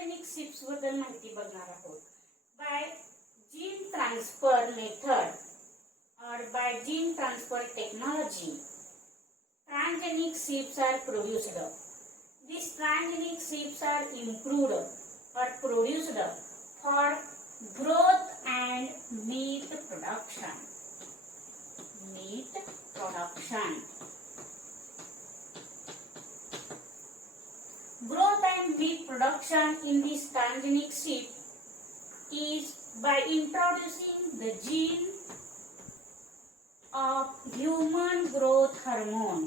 Transgenic ships बद्दल माहिती बघणार आहोत. By gene transfer method or by gene transfer technology, transgenic ships are produced. These transgenic ships are improved or produced for growth and meat production. Meat production. Growth and meat production in this transgenic ship is by introducing the gene of human growth hormone.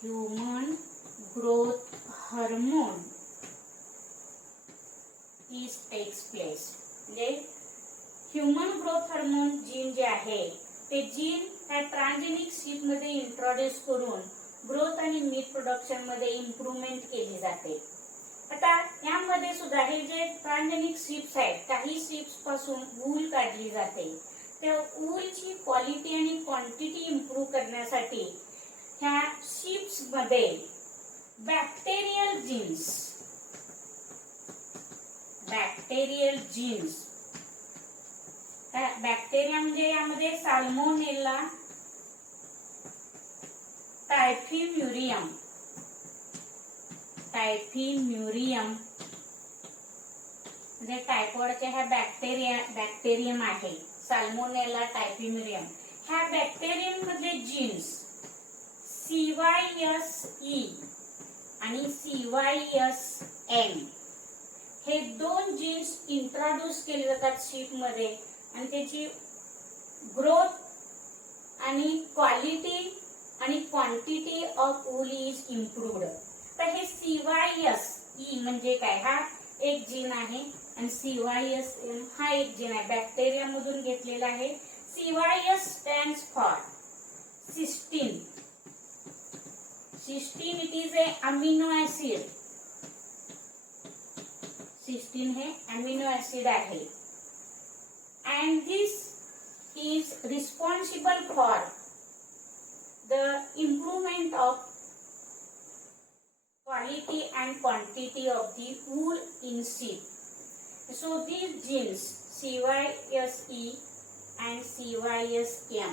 Human growth hormone is takes place. म्हणजे human growth hormone gene जे आहे ते gene ह्या transgenic sheep मध्ये introduce करून growth आणि meat production मध्ये improvement केली जाते. आता यामध्ये सुद्धा हे जे ट्रान्सजेनिक शिप्स आहेत, काही शिप्स पासून वूल काढली जाते. त्या वूलची क्वालिटी आणि क्वांटिटी इम्प्रूव्ह करण्यासाठी ह्या शिप्स मध्ये बॅक्टेरियल जीन्स बॅक्टेरिया म्हणजे यामध्ये साल्मोनेला टायफिम्युरियम म्हणजे टायफॉइडच्या ह्या बॅक्टेरियम आहे. साल्मोनेला टायफिम्युरियम ह्या बॅक्टेरियम मधले जीन्स CYSE आणि CYSM हे दोन जीन्स इंट्रोड्यूस केले जातात शिप मध्ये आणि त्याची ग्रोथ आणि क्वालिटी आणि quantity of wool is improved. तर हे CYSE म्हणजे काय, हा एक जीन आहे आणि CYSM हा एक जीन आहे, बॅक्टेरिया मधून घेतलेला आहे. CYS stands for cysteine. Cysteine it is a amino acid. Cysteine हे amino acid आहे and this is responsible for the improvement of quality and quantity of the wool in sheep. So these genes CYSE and CYSM,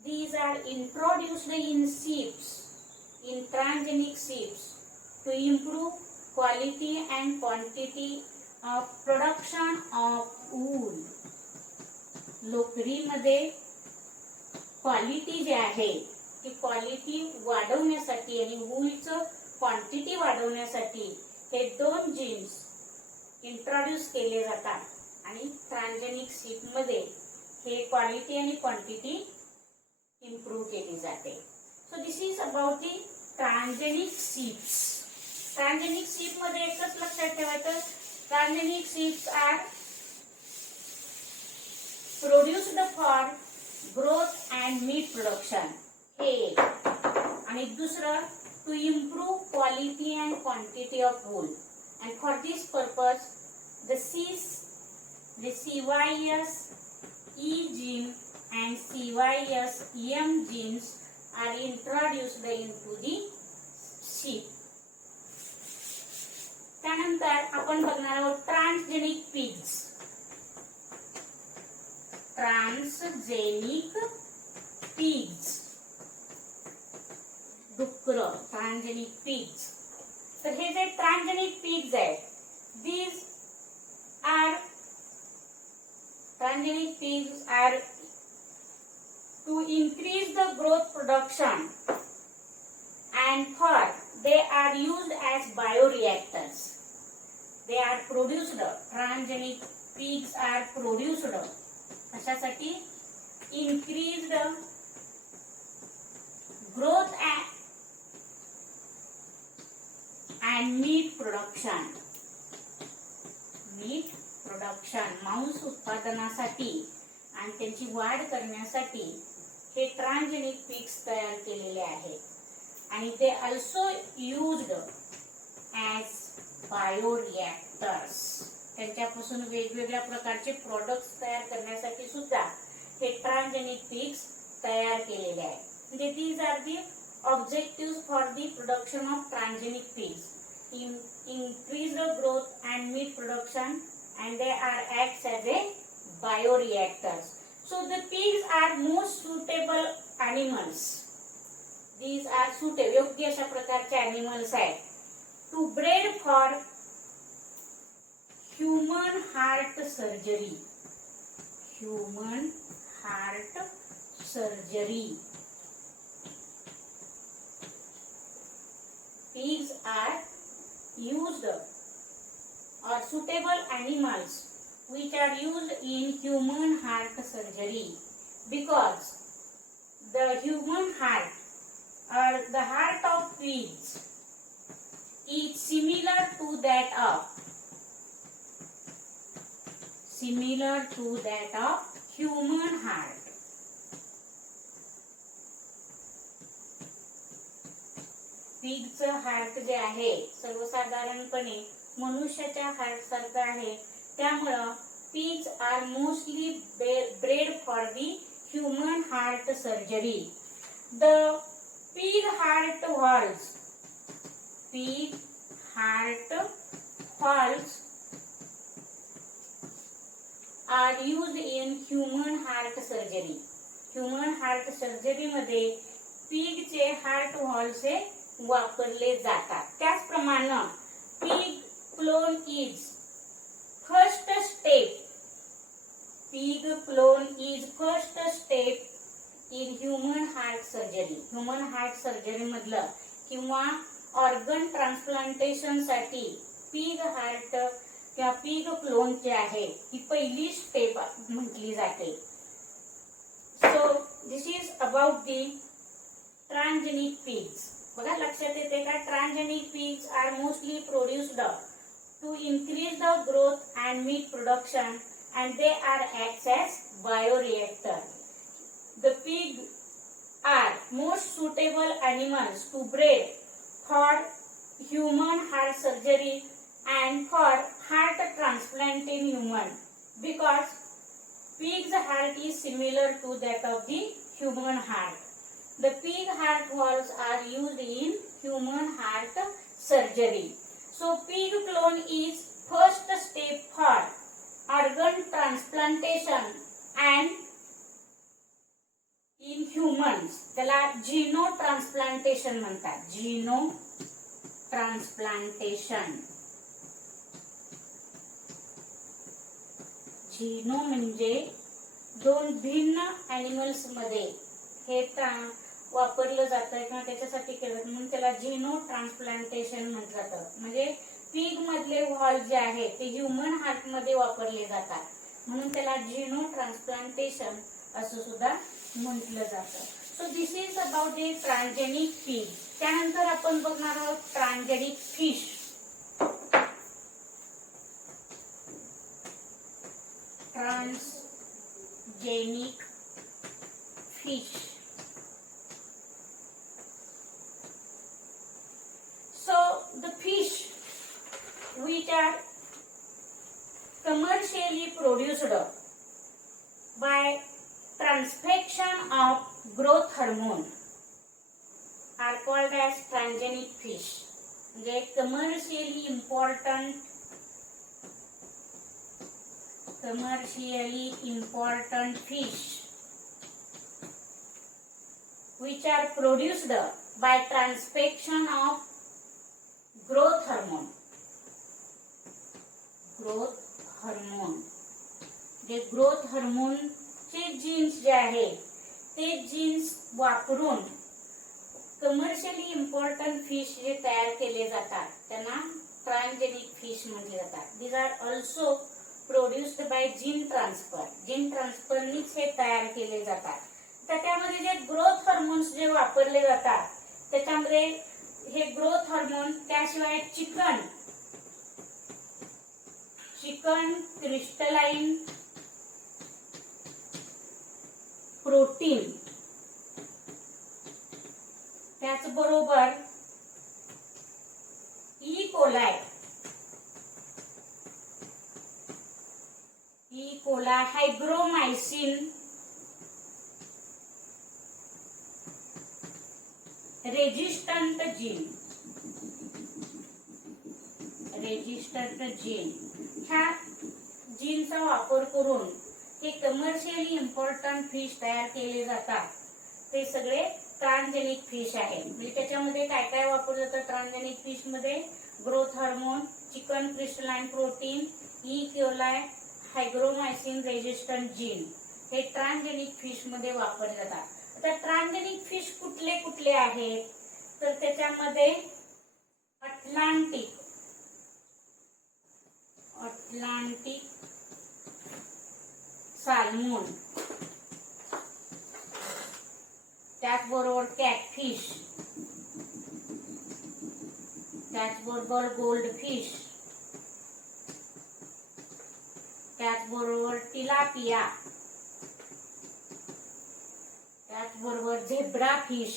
these are introduced in sheeps, in transgenic sheeps, to improve quality and quantity of production of wool. लोकरीमध्ये quality जी आहे ती quality वाढवण्यासाठी आणि वूलचं quantity वाढवण्यासाठी हे दोन jeans introduce केले जातात आणि ट्रान्सजेनिक शिप मध्ये हे क्वालिटी आणि क्वांटिटी इम्प्रूव्ह केली जाते. So this is about the transgenic sheeps. Transgenic sheep मध्ये एकच लक्षात ठेवायचं, transgenic sheeps are produced for growth and meat production हे एक, आणि दुसरं to improve quality and quantity of wool. And for this purpose, the CYSE gene and CYSM genes are introduced into the sheep. त्यानंतर आपण बघणार आहोत transgenic pigs. डुक्कर, transgenic pigs. तर हे जे ट्रान्सजेनिक पिग्स आहेत, these are transgenic pigs are to increase the growth production and for they are used as bioreactors. They are produced, transgenic pigs are produced अशासाठी increased growth and meat production. मांस उत्पादनासाठी आणि त्यांची वाढ करण्यासाठी हे transgenic pigs तयार केलेले आहेत आणि ते अल्सो यूज्ड ॲज बायोरिएक्टर्स. त्यांच्यापासून वेगवेगळ्या प्रकारचे प्रोडक्ट्स तयार करण्यासाठी सुद्धा हे ट्रान्सजेनिक पिग्स तयार केलेले आहेत. म्हणजे these are the objectives for the production of transgenic pigs. increase the growth and meat production, and they are acts as a bioreactors. So the pigs are most suitable animals. These are suitable, योग्य अशा प्रकारचे animals आहेत to breed for human heart surgery. Human heart surgery. Pigs are used or suitable animals which are used in human heart surgery because the human heart or the heart of pigs is similar to that of human heart. पिगचं heart जे आहे सर्वसाधारणपणे मनुष्याच्या heart सारखं आहे, त्यामुळं pigs are mostly bred for the human heart surgery. The pig heart valves are used in human heart surgery. Human heart surgery मध्ये पिगचे heart व्हॉल्व्स हे वापरले जातात. त्याचप्रमाणे pig clone is first step. Pig clone is first step in human heart surgery. Human heart surgery मधलं किंवा organ transplantation साठी pig heart किंवा pig clone जे आहे ही पहिली स्टेप म्हटली जाते. So this is about the transgenic pigs. बघा लक्षात येते का, transgenic pigs are mostly produced to increase the growth and meat production and they are acts as bioreactor. The pig are most suitable animals to breed for human heart surgery and for heart transplant in human because pig's heart is similar to that of the human heart. The pig heart valves are used in human heart surgery. So pig clone is first step for organ transplantation and in humans त्याला जीनो transplantation म्हणतात. जीनो transplantation. जीनो म्हणजे दोन भिन्न animals मध्ये हे वापरलं जातं किंवा त्याच्यासाठी केलं म्हणून त्याला जीनो ट्रान्सप्लांटेशन म्हटलं जातं. म्हणजे पिग मधले व्हॉल्व जे आहे ते ह्युमन हार्ट मध्ये वापरले जातात म्हणून त्याला जीनो ट्रान्सप्लांटेशन असं सुद्धा म्हटलं जातं. So this is about the transgenic pig. त्यानंतर आपण बघणार आहोत transgenic fish. Transgenic fish. So the fish which are commercially produced by transfection of growth hormone are called as transgenic fish. म्हणजे commercially important fish which are produced by transfection of growth hormone. जे growth hormone चे jeans जे आहे ते jeans वापरून commercially important fish जे तयार केले जातात त्यांना ट्रान्सजेनिक फिश म्हटले जातात. These are also produced by gene transfer. Gene ट्रान्सफरनीच हे तयार केले जातात. तर त्यामध्ये जे ग्रोथ हार्मोन्स जे वापरले जातात त्याच्यामध्ये हे ग्रोथ हार्मोन त्याशिवाय चिकन क्रिस्टलाइन प्रोटीन त्याचबरोबर E coli hygromycin resistant gene resistant gene, ह्या जीनचा वापर करून हे कमर्शियली इम्पॉर्टंट फिश तयार केले जातात. ते सगळे ट्रान्सजेनिक फिश आहे. म्हणजे त्याच्यामध्ये काय काय वापरलं जातं ट्रान्सजेनिक फिश मध्ये? Growth hormone, chicken crystalline protein, E coli, hygromycin resistant gene हे ट्रान्सजेनिक फिश मध्ये वापरले जातात. आता ट्रान्सजेनिक फिश कुठले कुठले आहेत? तर त्याच्यामध्ये अटलांटिक साल्मोन, त्याचबरोबर कॅटफिश, त्याचबरोबर गोल्डफिश, त्याचबरोबर टिलापिया, त्याचबरोबर झेब्रा फिश,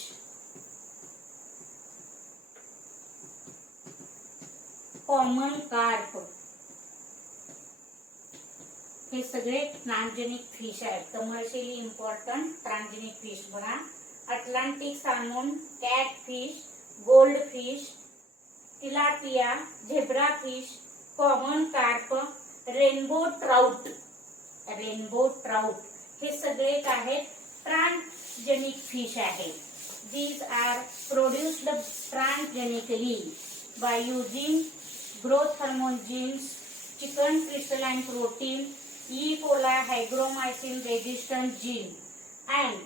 कॉमन कार्प, हे सगळे ट्रान्सजेनिक फिश आहेत. कमर्शियली इम्पॉर्टंट ट्रान्सजेनिक फिश बघा. Atlantic salmon, catfish, goldfish, tilapia, zebra fish, common carp, rainbow trout हे सगळे काय आहेत? ट्रान्सजेनिक फिश आहेत. These are produced transgenically by using growth hormone genes, chicken crystalline protein, E. coli hygromycin resistant gene, and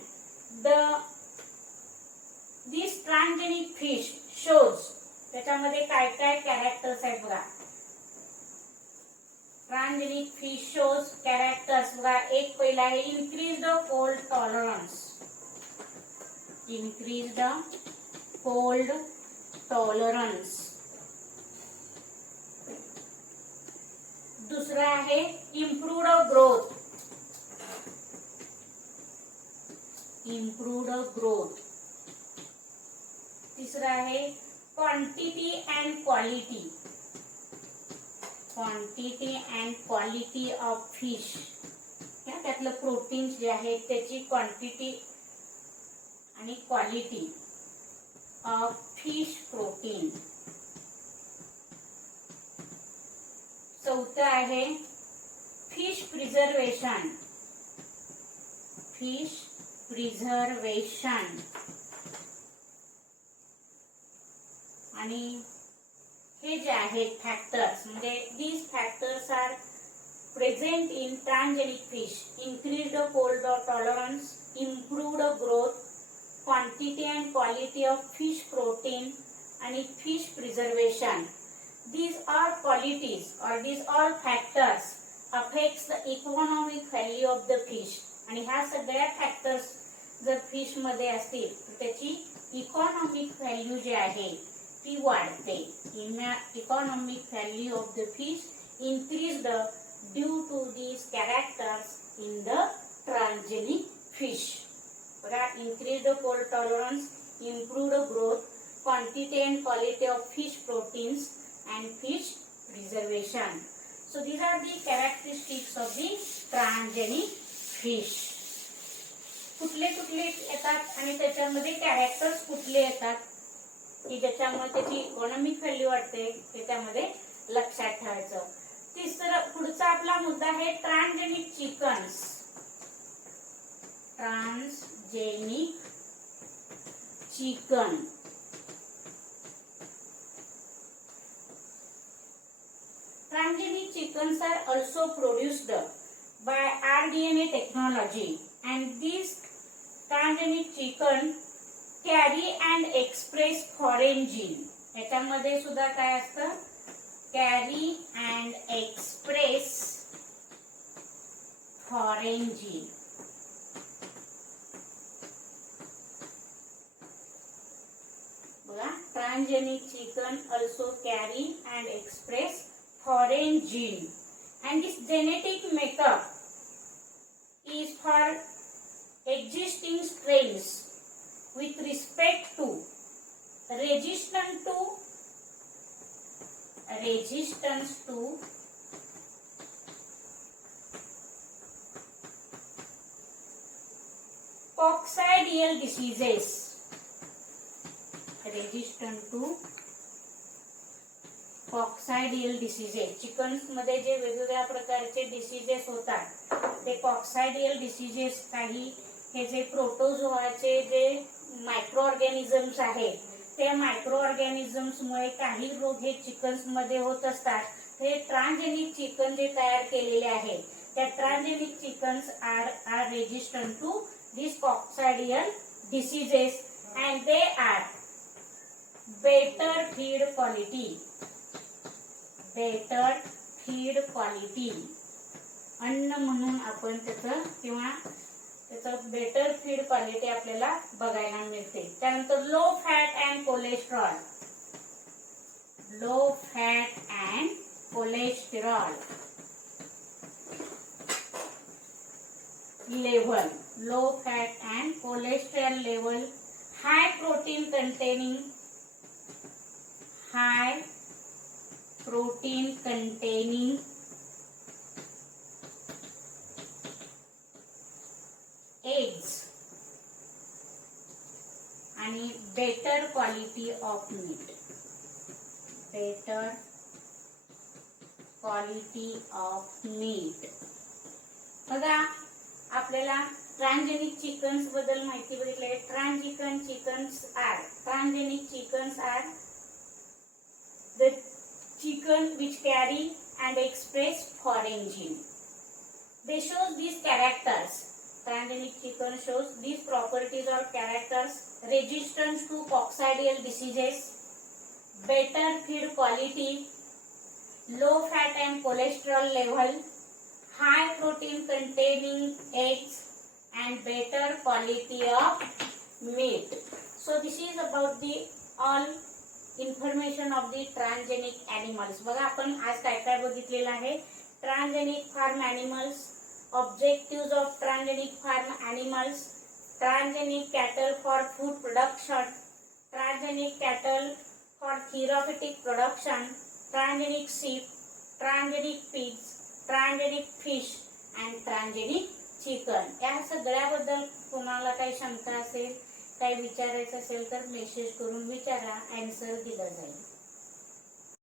this transgenic fish shows, त्याच्यामध्ये काय काय characters आहेत बघा. ट्रान्सजेनिक फिश शोज कॅरेक्टर्स बघा. एक पहिला आहे इन्क्रीज्ड कोल्ड टॉलरन्स. दुसरा आहे इम्प्रूव्ड ग्रोथ. तिसरा आहे quantity and quality of fish. त्यातलं प्रोटीन्स जे आहेत त्याची क्वांटिटी आणि क्वालिटी ऑफ फिश प्रोटीन. चौथं आहे फिश प्रिझर्वेशन. आणि हे जे आहेत फॅक्टर्स, म्हणजे these factors are present in transgenic fish: increased cold tolerance, improved growth, quantity and quality of fish protein, आणि fish preservation. These all qualities or these all factors affects the economic value of the fish. आणि ह्या सगळ्या factors जर fish मध्ये असतील तर त्याची economic value जी आहे ती वाढते. Economic value of the fish increased due to these characters in the transgenic fish. बघा, increased cold tolerance, improved growth, quantity and quality of fish proteins, and fish preservation. So these are the characteristics of the transgenic fish. कुठले कुठले येतात आणि त्याच्यामध्ये characters कुठले येतात की ज्याच्यामुळे त्याची इकॉनॉमिक व्हॅल्यू वाढते हे त्यामध्ये लक्षात ठेवायचं. तिसरा पुढचा आपला मुद्दा आहे transgenic chickens. Transgenic chickens are also produced by rDNA technology, and these transgenic chicken carry and express foreign gene. याच्यामध्ये सुद्धा काय असतं? Carry and express foreign gene. बघा, transgenic chicken also carry and express foreign gene, and this genetic makeup is for existing strains with respect to resistance to coccidial diseases, resistant to coccidial diseases, chickens मध्ये जे वेगवेगळ्या प्रकारचे diseases होतात ते कॉक्सायडियल diseases, काही हे जे प्रोटोझोआचे जे मायक्रो ऑर्गॅनिझम्स आहेत त्या मायक्रो ऑर्गॅनिझम्स मुळे काही रोग हे चिकन्स मध्ये होत असतात. हे ट्रान्सजेनिक चिकन जे तयार केलेले आहेत त्या transgenic chickens are resistant to this coccidial diseases and they are better feed quality, better feed quality, अन्न म्हणून आपण त्याचं किंवा त्याचं बेटर फीड क्वालिटी आपल्याला बघायला मिळते. त्यानंतर low fat and cholesterol, low fat and cholesterol level, low fat and cholesterol level, high protein containing eggs आणि better quality of meat, better quality of meat. बघा आपल्याला ट्रान्सजेनिक चिकन्स बद्दल माहिती बघितली. Transgenic chickens are the chicken which carry and express foreign gene. They shows these characters. Transgenic chicken shows these properties or characters: resistance to coccidial diseases, better feed quality, low fat and cholesterol level, high protein containing eggs, and better quality of meat. So this is about the all information of the transgenic animals. बघा आपण आज काय काय बघितलेलं आहे. Transgenic farm animals, objectives of transgenic farm animals, transgenic cattle for food production, transgenic cattle for therapeutic production, transgenic sheep, transgenic pigs, transgenic fish and transgenic chicken. या सगळ्याबद्दल कोणाला काही शंका असेल, काही विचारायचं असेल तर मेसेज करून विचारा, आन्सर दिला जाईल.